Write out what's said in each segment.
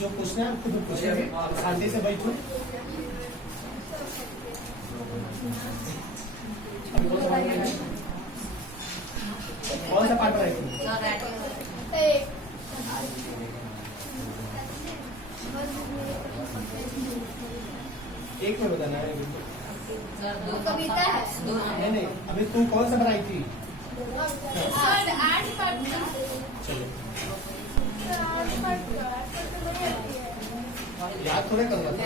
जो पूछना है खुद पूछेंगे, शांति से बैठो। कौन सा पार्ट पढ़ाई? एक में बताना है। कविता है। नहीं नहीं, अभी तू कौन सा बनाई थी? चलो याद थोड़े करना था।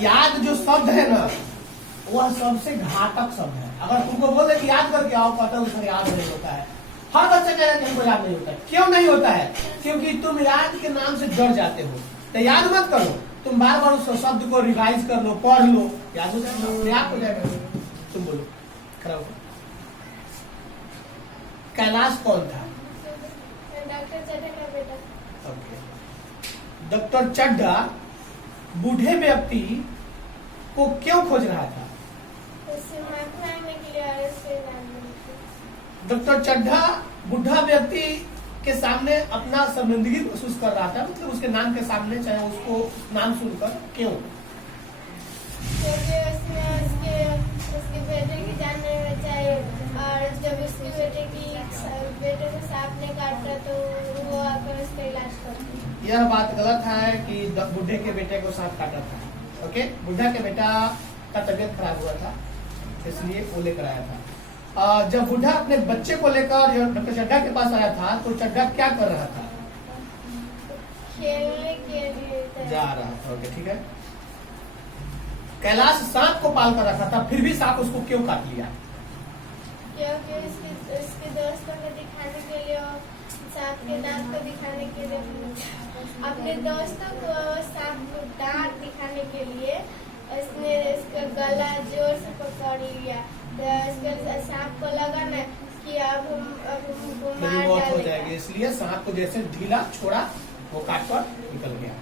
याद जो शब्द है ना, वह सबसे घातक शब्द है। अगर तुमको बोल दे कि याद करके आओ, कहते उसे याद नहीं होता है। हर बच्चे कह रहे हैं हमको याद नहीं होता है। क्यों नहीं होता है? क्योंकि तुम याद के नाम से डर जाते हो। तो याद मत करो, तुम बार बार उस शब्द को रिवाइज कर लो, पढ़ लो, याद हो जाएगा, अपने आप हो जाएगा। तुम बोलो, खड़ा हो। कैलाश कौन था? डॉक्टर चड्ढा का बेटा। डॉक्टर चड्ढा बूढ़े व्यक्ति को क्यों खोज रहा था? उससे माफी मांगने के लिए और उससे नाम लेने के लिए। डॉक्टर चड्ढा बूढ़ा व्यक्ति के सामने अपना शर्मिंदगी महसूस कर रहा था, मतलब उसके नाम के सामने, चाहे उसको नाम सुनकर। क्यों? क्योंकि उसके बेटे की जान नहीं होनी चाहिए, और जब उसके बेटे को सांप ने काटा तो वो आकर उसका इलाज करती। यह बात गलत है कि बूढ़े के बेटे को सांप काटा था। ओके, बूढ़ा के बेटा का तबीयत खराब हुआ था, इसलिए वो लेकर आया था। जब बूढ़ा अपने बच्चे को लेकर डॉक्टर चड्ढा के पास आया था, तो चड्ढा क्या कर रहा था? खेलने के लिए जा रहा था। ओके, ठीक है। कैलाश सांप को पाल कर रखा था, फिर भी सांप उसको क्यों काट लिया? क्योंकि उसके दोस्तों को दिखाने के लिए और सांप के दांत को दिखाने के लिए, अपने दोस्तों को सांप को दांत दिखाने के लिए उसने इसका गला जोर से पकड़ लिया। तो इसका सांप को लगा ना कि अब हमको मेरी मार मौत हो डालेगा। जाएगी, इसलिए सांप को जैसे ढीला छोड़ा, वो काट कर निकल गया।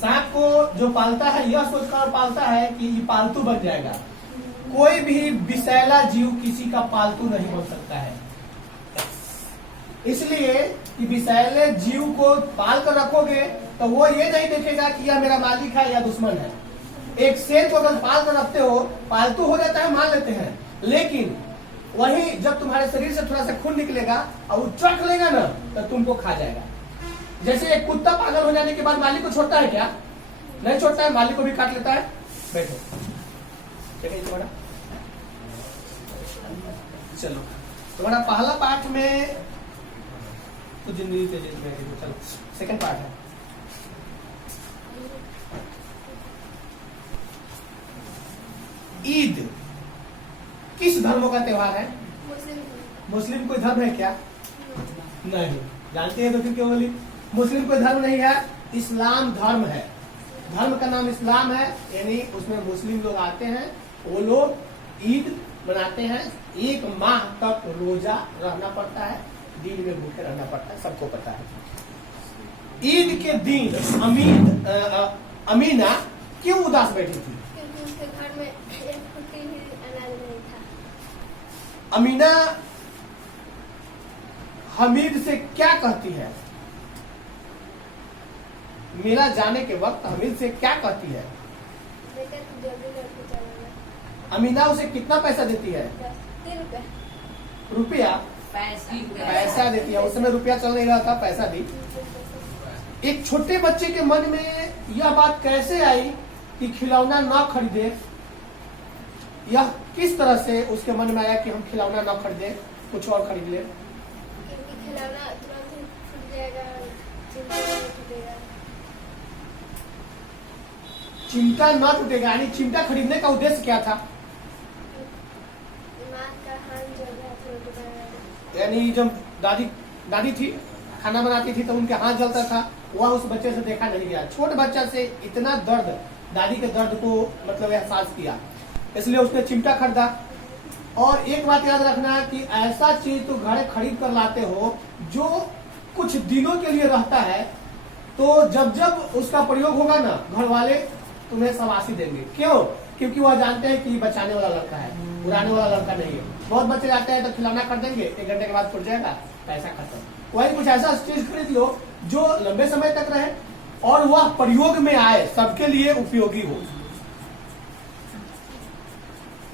सांप को जो पालता है, यह सोचकर पालता है कि ये पालतू बन जाएगा। कोई भी विषैला जीव किसी का पालतू नहीं बन सकता है, इसलिए कि विषैले जीव को पाल कर रखोगे तो वो ये नहीं देखेगा कि यह मेरा मालिक है या दुश्मन है। एक शेर को अगर पाल कर रखते हो, पालतू हो जाता है, मान लेते हैं, लेकिन वही जब तुम्हारे शरीर से थोड़ा सा खून निकलेगा और वो चख लेगा ना, तो तुमको खा जाएगा। जैसे एक कुत्ता पागल हो जाने के बाद मालिक को छोड़ता है क्या? नहीं छोड़ता है, मालिक को भी काट लेता है। बैठो, तुम्हारा चलो, तुम्हारा पहला पार्ट में तो जिंदगी तेजी से, चलो सेकंड पार्ट है। ईद किस धर्मों का त्योहार है? मुस्लिम कोई धर्म है क्या? नहीं। जानते हैं तो फिर क्यों बोली? मुस्लिम कोई धर्म नहीं है, इस्लाम धर्म है। धर्म का नाम इस्लाम है, यानी उसमें मुस्लिम लोग आते हैं, वो लोग ईद मनाते हैं। 1 माह तक रोजा रहना पड़ता है, दिन में भूखे रहना पड़ता है, सबको पता है। ईद के दिन अमीना क्यों उदास बैठी थी? क्योंकि उसके घर में एक फुट्टी भी अनाज नहीं था। अमीना हमीद से क्या कहती है? मेला जाने के वक्त हमीद से क्या कहती है? बेटा तू जल्दी लौट जाएगा। अमीना उसे कितना पैसा देती है? 3 रुपए। रुपया? पैसा देती है। उस समय रुपया चल नहीं रहा था, पैसा दी। एक छोटे बच्चे के मन में यह बात कैसे आई कि खिलौना न खरीदे? यह किस तरह से उसके मन में आया कि हम खिलौना न खरीदे, कुछ और खरीद ले? क्योंकि खिलौना तुरंत ही फूट जाएगा, चिंता नहीं टूटेगा। चिमटा न टूटेगा, यानी चिमटा खरीदने का उद्देश्य क्या था? दिमाग का हाथ जल रहा था, टूटेगा। यानी जब दादी थी, खाना बनाती थी तो उनके हाथ जलता था, वह उस बच्चे से देखा नहीं गया। छोटे बच्चा से इतना दर्द, दादी के दर्द को मतलब एहसास किया, इसलिए उसने चिमटा खरीदा। और एक बात याद रखना कि ऐसा चीज तो घर खरीद कर लाते हो जो कुछ दिनों के लिए रहता है, तो जब जब उसका प्रयोग होगा ना, घर वाले तुम्हें शाबाशी देंगे। क्यों? क्योंकि वह जानते हैं कि ये बचाने वाला लड़का है, उड़ाने वाला लड़का नहीं है। बहुत बच्चे जाते हैं तो खिलौना खरीदेंगे, 1 घंटे के बाद फूट जाएगा, पैसा खत्म। वही कुछ ऐसा स्टेज खरीद लो जो लंबे समय तक रहे और वह प्रयोग में आए, सबके लिए उपयोगी हो।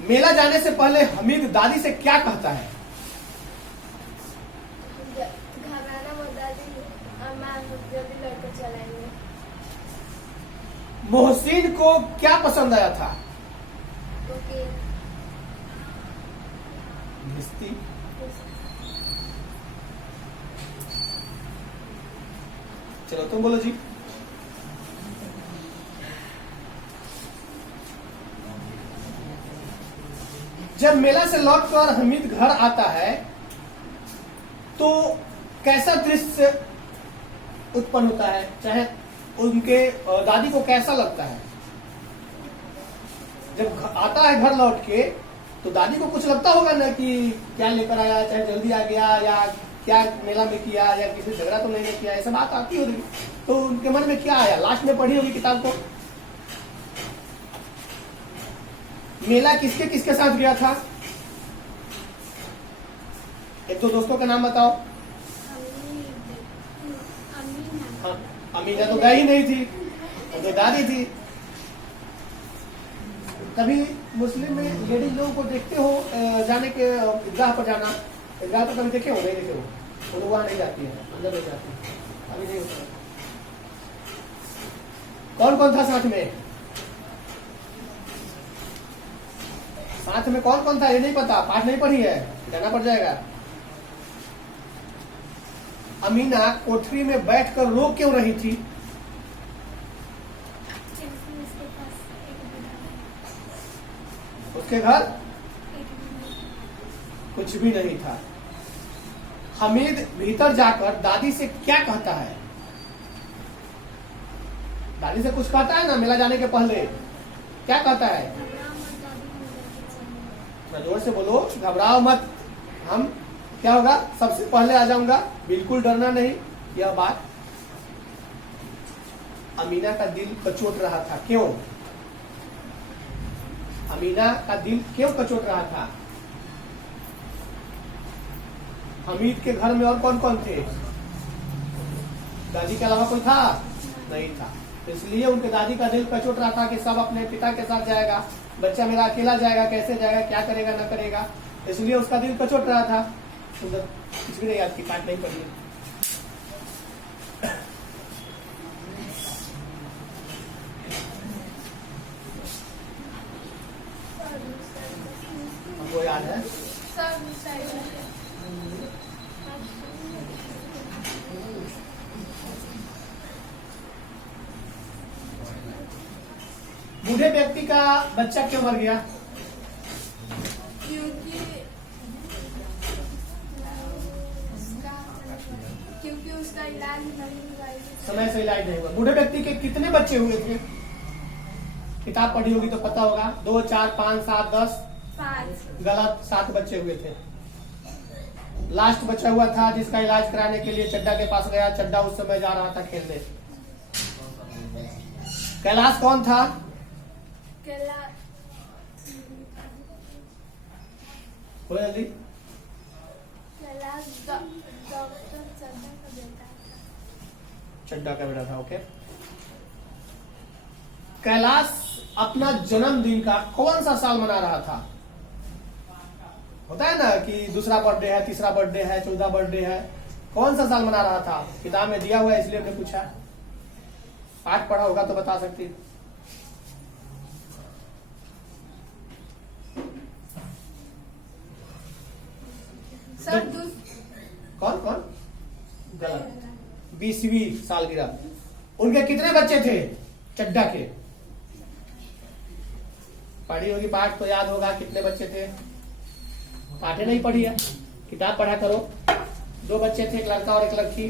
मेला जाने से पहले हमीद दादी से क्या कहता है? घबराना मत दादी, अम्मा जल्दी लौटकर चलाएंगे। मोहसिन को क्या पसंद आया था? ओके। घिस्ती। चलो तुम बोलो जी। जब मेला से लौटकर हमीद घर आता है तो कैसा दृश्य उत्पन्न होता है? चाहे उनके दादी को कैसा लगता है? जब आता है घर लौट के तो दादी को कुछ लगता होगा ना कि क्या लेकर आया, चाहे जल्दी आ गया या क्या मेला में किया या किसी झगड़ा तो नहीं किया, ऐसा बात आती होगी। तो उनके मन में क्या आया? लास्ट में पढ़ी होगी किताब को। मेला किसके किसके साथ गया था? एक दो दोस्तों का नाम बताओ। हाँ, अमीना तो गई नहीं थी, तो दादी थी। कभी मुस्लिम में लेडीज लोगों को देखते हो जाने के ईदगाह पर जाना? ईदगाह पर कभी देखे हो? नहीं देखे हो? वो लोग वहां नहीं जाती है, अंदर नहीं जाती है। अभी नहीं होता। कौन कौन था साथ में? साथ में कौन कौन था ये नहीं पता, पाठ नहीं पढ़ी है, जाना पड़ जाएगा। अमीना कोठरी में बैठकर रो क्यों रही थी? उसके घर कुछ भी नहीं था। हमीद भीतर जाकर दादी से क्या कहता है? दादी से कुछ कहता है ना मेला जाने के पहले, क्या कहता है? जोर से बोलो, घबराओ मत, हम क्या होगा सबसे पहले आ जाऊंगा, बिल्कुल डरना नहीं। यह बात अमीना का दिल कचोट रहा था। क्यों? अमीना का दिल क्यों कचोट रहा था? हमीद के घर में और कौन कौन थे? दादी के अलावा कोई था? नहीं था। इसलिए उनके दादी का दिल कचोट रहा था कि सब अपने पिता के साथ जाएगा, बच्चा मेरा अकेला जाएगा, कैसे जाएगा, क्या करेगा ना करेगा, इसलिए उसका दिल कचोट रहा था। सुंदर कुछ भी नहीं याद की, पाठ नहीं पढ़ी। हमको याद है बूढ़े व्यक्ति का बच्चा क्यों मर गया? क्योंकि उसका इलाज नहीं हुआ, समय से इलाज नहीं हुआ। बूढ़े व्यक्ति के कितने बच्चे हुए थे? किताब पढ़ी होगी तो पता होगा। 2, 4, 5, 7, 10। 5। गलत, 7 बच्चे हुए थे। लास्ट बच्चा हुआ था जिसका इलाज कराने के लिए चड्डा के पास गया। चड्डा उस समय जा रहा था खेलने। कैलाश कौन था? जल्दी। चड्डा का बेटा था। ओके। कैलाश अपना जन्मदिन का कौन सा साल मना रहा था? होता है ना कि दूसरा बर्थडे है, तीसरा बर्थडे है, 14 बर्थडे है, कौन सा साल मना रहा था? किताब में दिया हुआ है इसलिए हमने पूछा। पाठ पढ़ा होगा तो बता सकती। कौन कौन? गलत। 20वीं सालगिरह। उनके कितने बच्चे थे चड्डा के? पढ़ी होगी पाठ तो याद होगा कितने बच्चे थे। पाठे नहीं पढ़ी है, किताब पढ़ा करो। 2 बच्चे थे, एक लड़का और एक लड़की।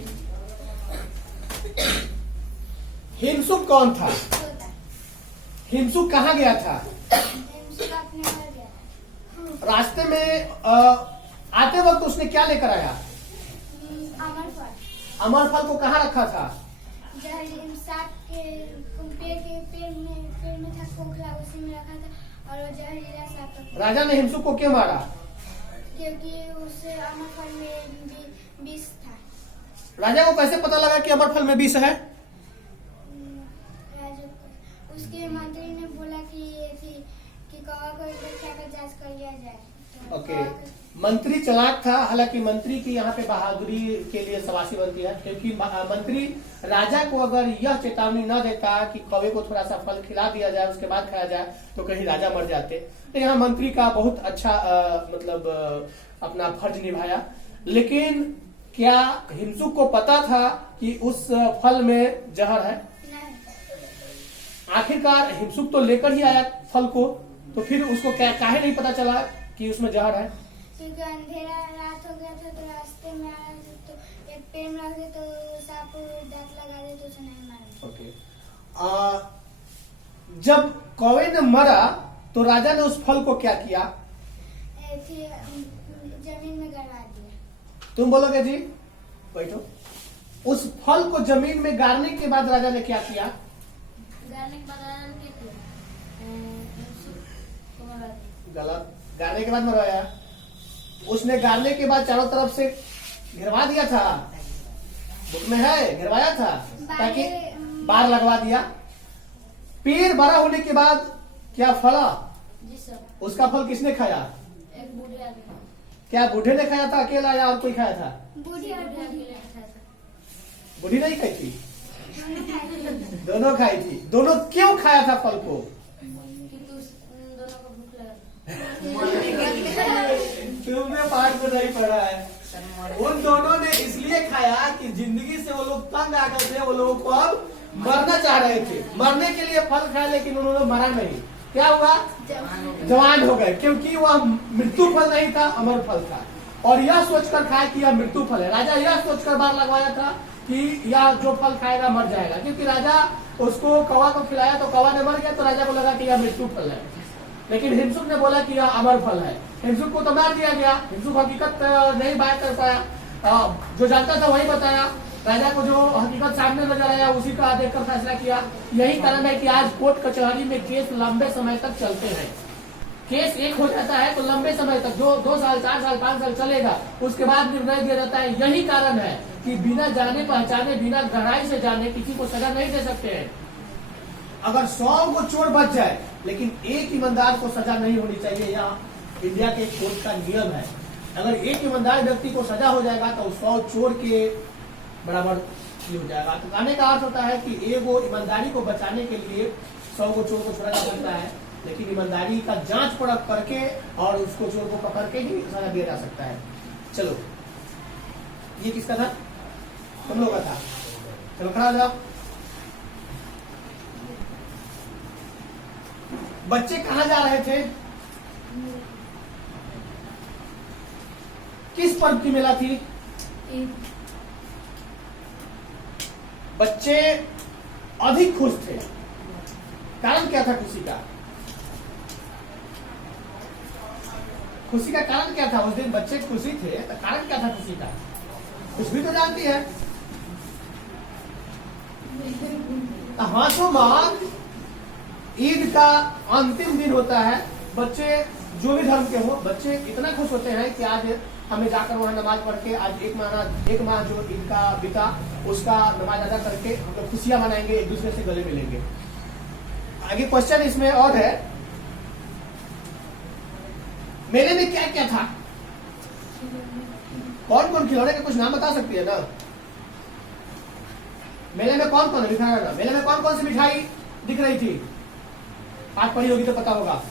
हिमसुक कौन था? हिमसुक कहाँ गया था? रास्ते में आते वक्त उसने क्या लेकर आया? अमर फल को कहाँ रखा था? पेड़ में था खोखला, उसी में रखा था। और जहरीला सांप। राजा ने हिमसुक को क्यों मारा? क्योंकि उस अमर फल में विष था। राजा को कैसे पता लगा कि अमर फल में विष है? उसके मंत्री ने बोला कि कौवा को एक बार खाकर जांच कर लिया जाए। तो ओके, कौवा को- मंत्री चालाक था। हालांकि मंत्री की यहाँ पे बहादुरी के लिए शाबाशी बनती है, क्योंकि मंत्री राजा को अगर यह चेतावनी न देता कि कौवे को थोड़ा सा फल खिला दिया जाए उसके बाद खाया जाए तो कहीं राजा मर जाते। तो यहाँ मंत्री का बहुत अच्छा अपना फर्ज निभाया। लेकिन क्या हिमसुक को पता था कि उस फल में जहर है? नहीं, आखिरकार हिमसुक तो लेकर ही आया फल को, तो फिर उसको क्या काहे नहीं पता चला कि उसमें जहर है? क्योंकि अंधेरा रात हो गया था तो रास्ते में आ रहे थे तो एक पेड़ में लगे तो सांप दांत लगा दे तो उसे नहीं मारा। ओके, जब कौवे ने मरा तो राजा ने उस फल को क्या किया? फिर जमीन में गड़ा दिया। तुम बोलोगे जी? बैठो। उस फल को जमीन में गाड़ने के बाद राजा ने क्या किया? गाड़ने के बाद गलत। गाड़ने के बाद मरवाया। उसने गाड़ने के बाद चारों तरफ से घिरवा दिया था। बुक में है, घिरवाया था ताकि बार लगवा दिया। पेड़ बड़ा होने के बाद क्या फला? जी सर, उसका फल किसने खाया? एक बूढ़े आदमी। क्या बूढ़े ने खाया था अकेला या और कोई खाया था? बूढ़ी आदमी खाया था। बूढ़ी नहीं खाई थी, दोनों खाए थे। दोनों खाई थी। दोनों क्यों खाया था फल को? क्योंकि उन दोनों को भूख लगा। तुमने पाठ को नहीं पढ़ा है। उन दोनों ने इसलिए खाया कि जिंदगी से वो लोग तंग आ गए थे, वो लोगों को अब मरना चाह रहे थे। मरने के लिए फल खाया लेकिन उन्होंने मरा नहीं। क्या हुआ? जवान हो गए, क्योंकि वह मृत्यु फल नहीं था, अमर फल था। और यह सोचकर खाया कि यह मृत्यु फल है। राजा यह सोचकर बार लगवाया था कि यह जो फल खाएगा मर जाएगा, क्योंकि राजा उसको कौवा को खिलाया तो कौवा ने मर गया, तो राजा को लगा कि यह मृत्यु फल है। लेकिन हिमसुक ने बोला कि यह अमर फल है। हिमसुक को तो मार दिया गया। हिमसुक हकीकत नहीं बात कर पाया, जो जानता था वही बताया। राजा को जो हकीकत सामने नजर आया उसी का देखकर फैसला किया। यही कारण है कि आज कोर्ट कचहरी में केस लंबे समय तक चलते हैं। केस एक हो जाता है तो लंबे समय तक, जो 2 साल 4 साल 5 साल चलेगा, उसके बाद निर्णय दिया जाता है। यही कारण है कि बिना जाने पहचाने, बिना गहराई से जाने किसी को सजा नहीं दे सकते हैं। अगर 100 को चोर बच जाए लेकिन एक ईमानदार को सजा नहीं होनी चाहिए, यह इंडिया के कोर्ट का नियम है। अगर एक ईमानदार व्यक्ति को सजा हो जाएगा तो 100 चोर के बराबर हो जाएगा। तो कहने का अर्थ होता है कि एगो ईमानदारी को बचाने के लिए 100 को चोर को छोड़ा जा सकता है, लेकिन ईमानदारी का जांच परख करके और उसको चोर को पकड़ के ही सजा दिया जा सकता है। चलो, ये किसका था? तुम लोग का था। चलो खड़ा हो जाओ। बच्चे कहाँ जा रहे थे? किस पर्व की मेला थी? बच्चे अधिक खुश थे। कारण क्या था खुशी का? खुशी का कारण क्या था? उस दिन बच्चे खुशी थे तो कारण क्या था खुशी का? कुछ भी तो जानती है। हाथों मांग ईद का अंतिम दिन होता है। बच्चे जो भी धर्म के हो, बच्चे इतना खुश होते हैं कि आज हमें जाकर वहाँ नमाज पढ़ के आज एक माह जो ईद का बीता उसका नमाज अदा करके हम लोग खुशियां मनाएंगे, एक दूसरे से गले मिलेंगे। आगे क्वेश्चन इसमें और है, मेले में क्या क्या था? कौन कौन खिलौने के कुछ नाम बता सकती है ना? मेले में कौन कौन दिखा रहा? मेले में कौन कौन सी मिठाई दिख रही थी? पाठ पढ़ी होगी तो पता होगा।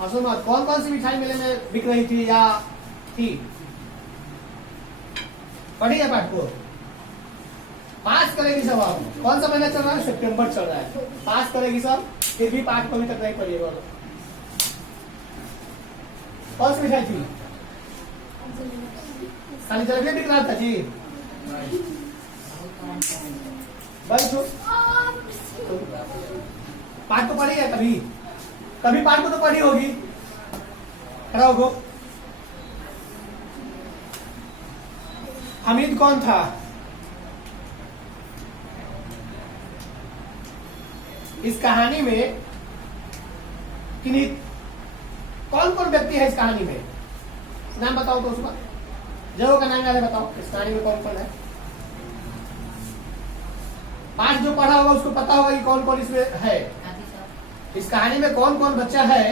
हंसो मत। कौन कौन सी मिठाई मेले में बिक रही थी या थी? पढ़ी है पाठ को? पास करेगी सब। आप कौन सा महीना चल रहा है? सितंबर चल रहा है। पास करेगी सब। फिर भी पाठ को अभी तक नहीं पढ़िएगा। कौन सी मिठाई थी? खाली जलेबी बिक रहा था जी। बैठो। पाठ को पढ़ी है कभी? कभी पाठ को तो पढ़ी होगी। खड़ा होगो। हमीद कौन था? इस कहानी में कौन कौन व्यक्ति है? इस कहानी में नाम बताओ तो उसका। जगहों का नाम याद है, बताओ इस कहानी में कौन कौन है। पाठ जो पढ़ा होगा उसको पता होगा कि कौन कौन इसमें है। इस कहानी में कौन कौन बच्चा है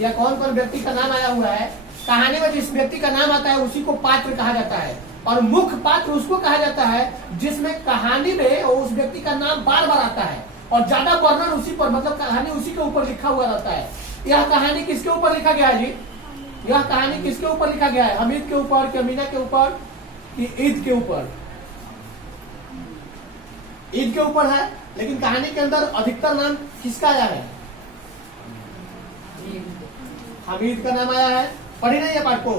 या कौन कौन व्यक्ति का नाम आया हुआ है। कहानी में जिस व्यक्ति का नाम आता है उसी को पात्र कहा जाता है, और मुख्य पात्र उसको कहा जाता है जिसमें कहानी में उस व्यक्ति का नाम बार बार आता है और ज्यादा वर्णन उसी पर, मतलब कहानी उसी के ऊपर लिखा हुआ रहता है। यह कहानी किसके ऊपर लिखा गया है जी? यह कहानी किसके ऊपर लिखा गया है? हमीद के ऊपर, कि अमीना के ऊपर, कि ईद के ऊपर? ईद के ऊपर है, लेकिन कहानी के अंदर अधिकतर नाम किसका आया है? हमीद का नाम आया है। पढ़ी नहीं है पाठ को?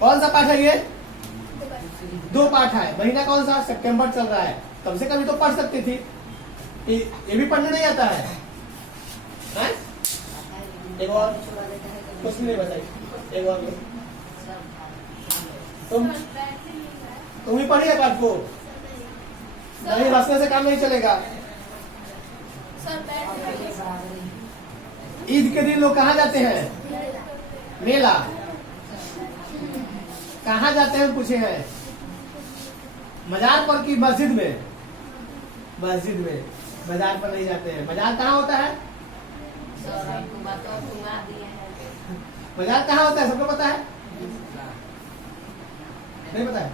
कौन सा पाठ है ये? 2 पाठ है। महीना कौन सा? सितंबर चल रहा है। कम से कम ये तो पढ़ सकती थी। ये भी पढ़ने नहीं आता है? एक और कुछ नहीं बताइए। एक और तुम भी पढ़ी है पाठ को? नहीं, हंसने से काम नहीं चलेगा। ईद के दिन लोग कहाँ जाते हैं? मेला। कहाँ जाते हैं पूछे हैं? मजार पर की मस्जिद में? मस्जिद में। बाजार पर नहीं जाते हैं। बाजार कहाँ होता है? बाजार कहाँ होता है? सबको पता है? नहीं पता है?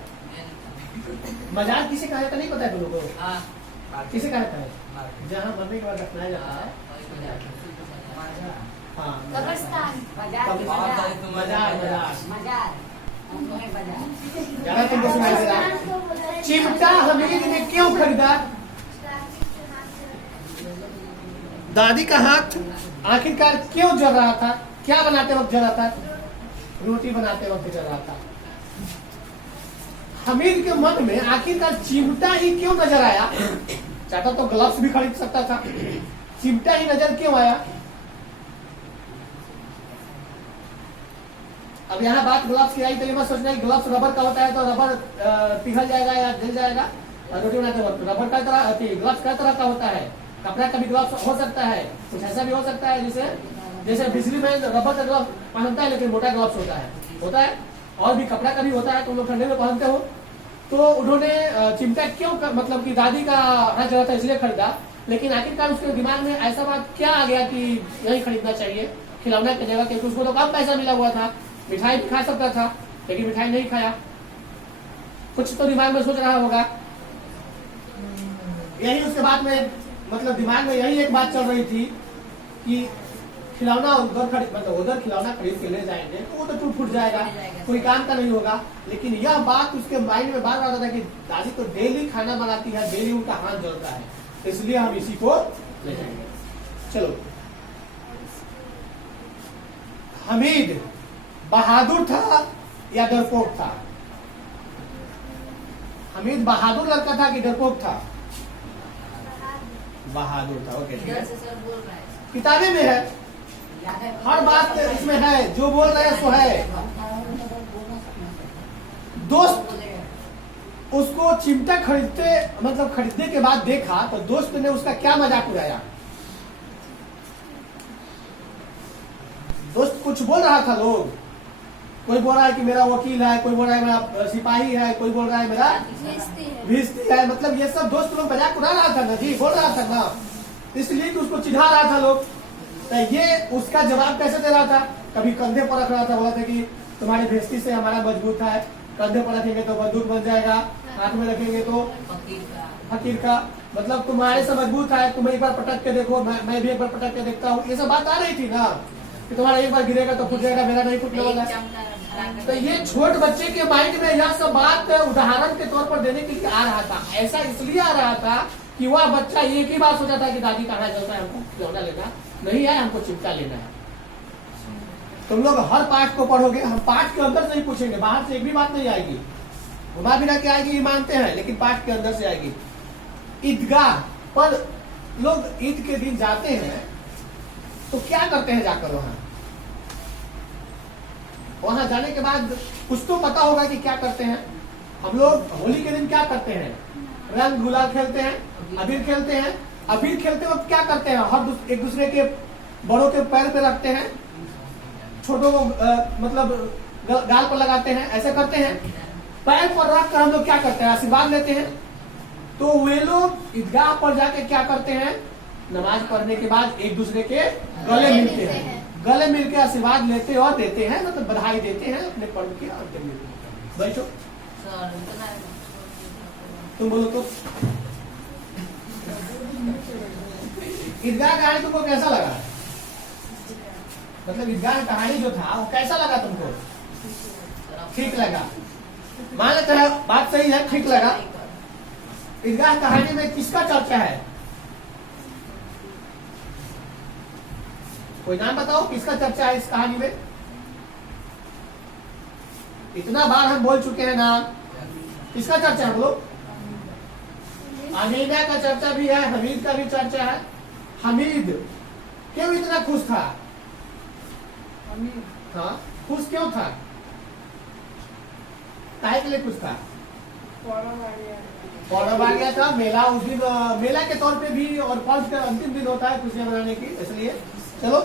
बाजार किसे कहा जाता है? नहीं पता है तुम लोगों को? किसे कहा जाता है? जहाँ मरने के बाद दफनाया जाता है। हाँ, कब्रिस्तान। ज्यादा तुमको सुनाई दे रहा है। चिमटा हमीद ने क्यों खरीदा? दादी का हाथ आखिरकार क्यों जल रहा था? क्या बनाते वक्त जल रहा था? रोटी बनाते वक्त जल रहा था। हमीद के मन में आखिरकार चिमटा ही क्यों नजर आया? चाहता तो ग्लव्स भी खरीद सकता था, चिमटा ही नजर क्यों आया? अब यहाँ बात ग्लव्स की आई तो ये मत सोचना कि ग्लव्स रबर का होता है तो रबर पिघल जाएगा या जल जाएगा। रोटी बनाते वक्त रबर का तरह, ग्लव्स का तरह का होता है। कपड़ा का भी ग्लव्स हो सकता है, कुछ ऐसा भी हो सकता है जैसे बिजली में रबर का ग्लव्स पहनता है लेकिन मोटा ग्लव्स होता है। और भी कपड़ा का भी होता है, तुम लोग ठंडे में पहनते हो। तो उन्होंने चिमटा क्यों मतलब कि दादी का हाथ जला था इसलिए खरीदा, लेकिन आखिरकार उसके दिमाग में ऐसा बात क्या आ गया कि यही खरीदना चाहिए खिलौना की जगह, क्योंकि उसको तो कम पैसा मिला हुआ था। मिठाई भी खा सकता था लेकिन मिठाई नहीं खाया। कुछ तो दिमाग में सोच रहा होगा। यही उसके बाद में मतलब दिमाग में यही एक बात चल रही थी कि खिलौना उधर खिलौना खरीद के ले जाएंगे तो वो तो टूट फूट जाएगा, कोई काम का नहीं होगा। लेकिन यह बात उसके माइंड में बार बार आता था कि दादी तो डेली खाना बनाती है, डेली उनका हाथ जलता है, इसलिए हम इसी को ले जाएंगे। चलो, हमीद बहादुर था या डरपोक था? हमीद बहादुर लड़का था कि डरपोक था? बहादुर था। ओके, किताबें में है, हर बात इसमें है, जो बोल रहे हैं सो है। दोस्त उसको चिमटा खरीदने के बाद देखा तो दोस्त ने उसका क्या मजाक उड़ाया? दोस्त कुछ बोल रहा था। लोग कोई बोल रहा है कि मेरा वकील है, कोई बोल रहा है मेरा सिपाही है, कोई बोल रहा है मेरा भिस्ती है। मतलब ये सब दोस्त लोग मजाक उड़ा रहा था ना जी, बोल रहा था ना, इसलिए कि उसको चिढ़ा रहा था लोग। तो ये उसका जवाब कैसे दे रहा था? कभी कंधे पर रख रहा था, बोला था कि तुम्हारी भेस्ती से हमारा मजबूत है, कंधे पर रखेंगे तो बंदूक बन जाएगा, हाथ में रखेंगे तो फकीर का, मतलब तुम्हारे से मजबूत है, तुम एक बार पटक के देखो, मैं भी एक बार पटक के देखता हूँ। ये सब बात आ रही थी ना कि तुम्हारा एक बार गिरेगा तो फूट जाएगा, मेरा नहीं फूटने वाला। तो ये छोट बच्चे के माइंड में यह सब बात उदाहरण के तौर पर देने के लिए आ रहा था। ऐसा इसलिए आ रहा था कि वह बच्चा एक ही बात सोचा था कि दादी कहाँ जलता है, हमको खिलौना लेना नहीं है, हमको चिमटा लेना है। तुम लोग हर पाठ को पढ़ोगे, हम पाठ के अंदर से ही पूछेंगे, बाहर से एक भी बात नहीं आएगी। घुमा फिरा के आएगी ये मानते हैं, लेकिन पाठ के अंदर से आएगी। ईदगाह पर लोग ईद के दिन जाते हैं तो क्या करते हैं जाकर वहां जाने के बाद कुछ तो पता होगा कि क्या करते हैं। हम लोग होली के दिन क्या करते हैं? रंग गुलाल खेलते हैं, अबीर खेलते हैं। अबीर खेलते वक्त क्या करते हैं? हर एक दूसरे के बड़ों के पैर पे रखते हैं, छोटों को मतलब गाल पर लगाते हैं, ऐसे करते हैं। पैर पर रख कर हम लोग क्या करते हैं, आशीर्वाद लेते हैं। तो वे लोग ईदगाह पर जाके क्या करते हैं, नमाज पढ़ने के बाद एक दूसरे के गले मिलते हैं, गले मिलके आशीर्वाद लेते और देते हैं, मतलब बधाई देते हैं अपने पर्व के अंतिम दिन। बैठो, तुम बोलो तो ईदगाह कहानी तुमको कैसा लगा? मतलब ईदगाह कहानी जो था वो कैसा लगा तुमको? ठीक लगा, मान लेते हैं बात सही है, ठीक लगा। ईदगाह कहानी में किसका चर्चा है? कोई नाम बताओ, किसका चर्चा है इस कहानी में? इतना बार हम बोल चुके हैं ना, किसका चर्चा है बोलो? अमीना का चर्चा भी है, हमीद का भी चर्चा है। हमीद क्यों इतना खुश था? हाँ, खुश क्यों था? काहे के लिए खुश था? पौरव आ गया था, मेला उस दिन मेला के तौर पे भी, और पर्व का अंतिम दिन होता है खुशियां मनाने की, इसलिए चलो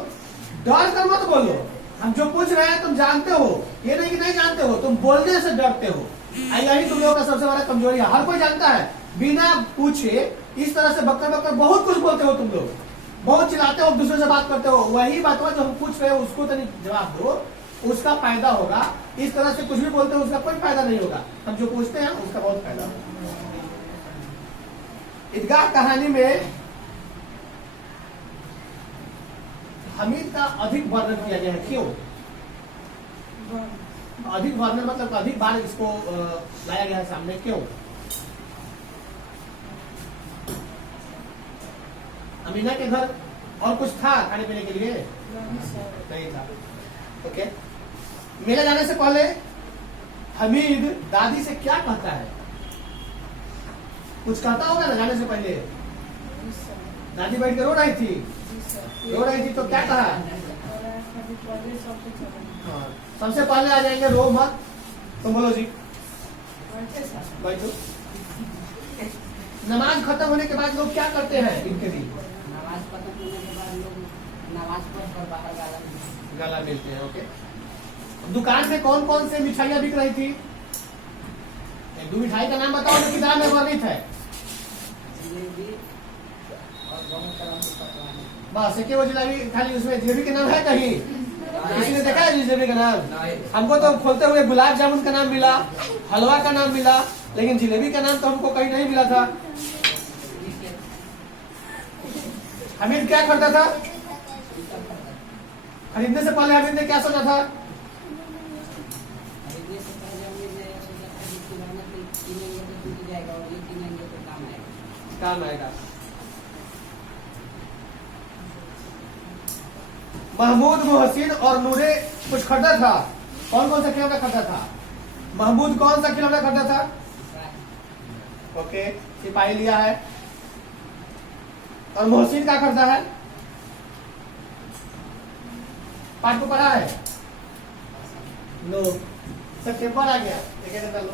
डर कर मत बोलो। हम जो पूछ रहे हैं तुम जानते हो, ये नहीं कि नहीं जानते हो, तुम बोलने से डरते हो। यही तुम लोगों का सबसे बड़ा कमजोरी है। हर कोई जानता है, बिना पूछे इस तरह से बक्कर बक्कर बहुत कुछ बोलते हो तुम लोग, बहुत चिल्लाते हो, दूसरे से बात करते हो। वही बात जो हम पूछ रहे हो उसको तो जवाब दो, उसका फायदा होगा। इस तरह से कुछ भी बोलते हो उसका कोई फायदा नहीं होगा। हम जो पूछते हैं उसका बहुत फायदा होगा। ईदगाह कहानी में हमीद का अधिक वर्णन किया गया है। क्यों अधिक वर्णन, मतलब अधिक बार इसको लाया गया है सामने, क्यों? अमीना के घर और कुछ था खाने पीने के लिए? नहीं था। ओके, मेले जाने से पहले हमीद दादी से क्या कहता है? कुछ कहता होगा ना जाने से पहले? दादी बैठ के रो रही थी तो क्या कहा? हाँ, सबसे पहले आ जाएंगे, रो मत। तुम बोलो जी, बैठो। नमाज खत्म होने के बाद लोग क्या करते हैं इनके लिए? नमाज खत्म होने के बाद लोग नमाज पढ़कर बाहर गला मिलते हैं। ओके, दुकान में कौन कौन से मिठाइयाँ बिक रही थी? एक दो मिठाई का नाम बताओ जो किताब में वर्णित है। जिलेबी और बहुत तरह के पकवान। बस एक वो जिलेबी, खाली उसमें जिलेबी का नाम है कहीं? किसी ने देखा है जिलेबी का नाम? हमको तो खोलते हुए गुलाब जामुन का नाम मिला, हलवा का नाम मिला, लेकिन जिलेबी का नाम तो हमको कहीं नहीं मिला था। हमीद क्या करता था? खरीदने से पहले हमीद ने क्या सोचा था? खरीदने से पहले हमने सोचा था कि किराना किनेंगे तो टूट जाएगा और ये किनेंगे तो काम आएगा। महमूद, मोहसिन और नूरे कुछ खरीदा था। कौन कौन सा खिलौना खरीदा था? महमूद कौन सा खिलौना खरीदा था? ओके, सिपाही लिया है। और मोहसिन क्या खरीदा है? पाठ को पढ़ा है? नो, सितंबर आ गया, देखिए लो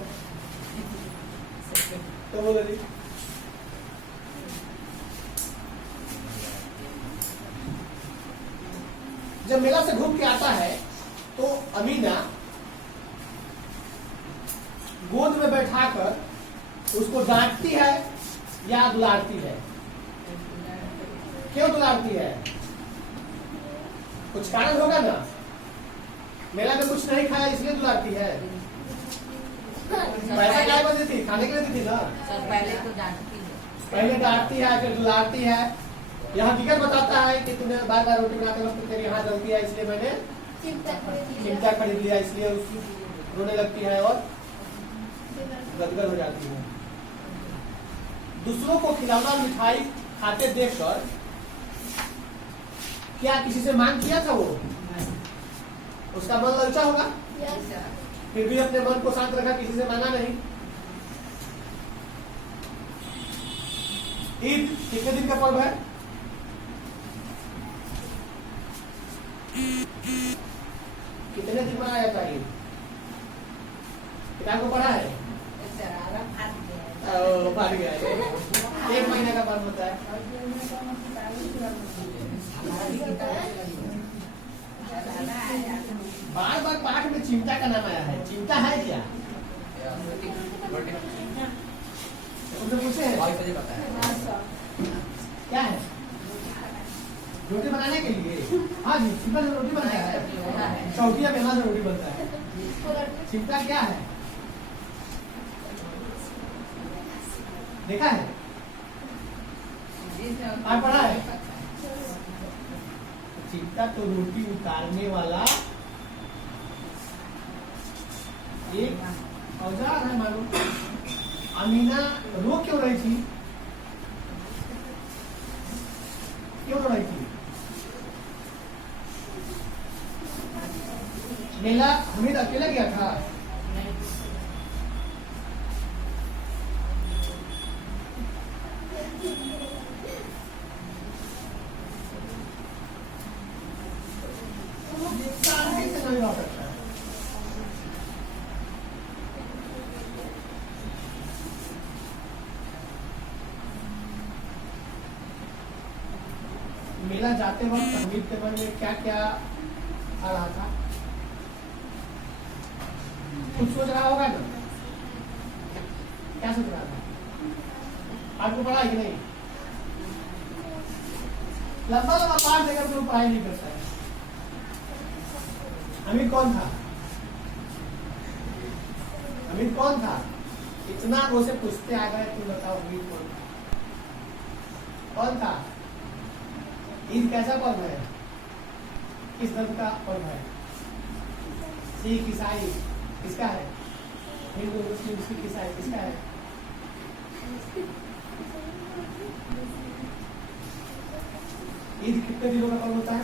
तो बोलो जी। जब मेला से घूम के आता है तो अमीना गोद में बैठाकर उसको डांटती है या दुलारती है? क्यों दुलारती है? कुछ कारण होगा ना, मेला में कुछ नहीं खाया इसलिए दुलारती है। पैसा क्या बदली थी? खाने के लिए दी थी ना। सर पहले तो डांटती है, पहले डांटती है फिर दुलारती है। यह हकीकत बताता है कि तूने बार बार रोटी बनाते वक्त तेरी यहाँ जलती है इसलिए मैंने चिमटा खरीद लिया, इसलिए उसकी रोने लगती है और गदगद हो जाती है। दूसरों को खिलौना मिठाई खाते देखकर क्या किसी से मांग किया था वो? उसका मन ललचा होगा, फिर भी अपने मन को शांत रखा, किसी से मांगा नहीं। ईद कितने दिन का पर्व है? कितने दिन मनाया जाता है ईद? किताब को पढ़ा है? फाट गया है। 1 महीने का पर्व होता है। बार बार पाठ में चिमटा का नाम आया है, चिमटा है क्या? उनसे पूछे हैं क्या है रोटी बनाने के लिए? हाँ जी, सिंपल रोटी बनता है, चौकिया में से रोटी बनता है। चिमटा क्या है देखा है, आप पढ़ा है? चिमटा तो रोटी उतारने वाला एक औजार है मालूम। अमीना रो क्यों रही थी? क्यों रो रही थी? मेला हमीद अकेला गया था? नहीं हो सकता है। मेला जाते वक्त हमीद के मन में क्या क्या आ रहा था? कुछ सोच रहा होगा ना? क्या सोच रहा था? आपको पढ़ा है कि नहीं? लंबा लंबा पाठ देकर कोई पढ़ाई नहीं करता है। हमीद कौन था? हमीद कौन था? इतना वो से पूछते आ गए, तुम बताओ हमीद कौन था? कौन था? ईद कैसा पर्व है? किस धर्म का पर्व है? सिख ईसाई किसका है? हिंदू मुस्लिम सिख ईसाई किसका है? ईद कितने दिनों का पर्व होता है?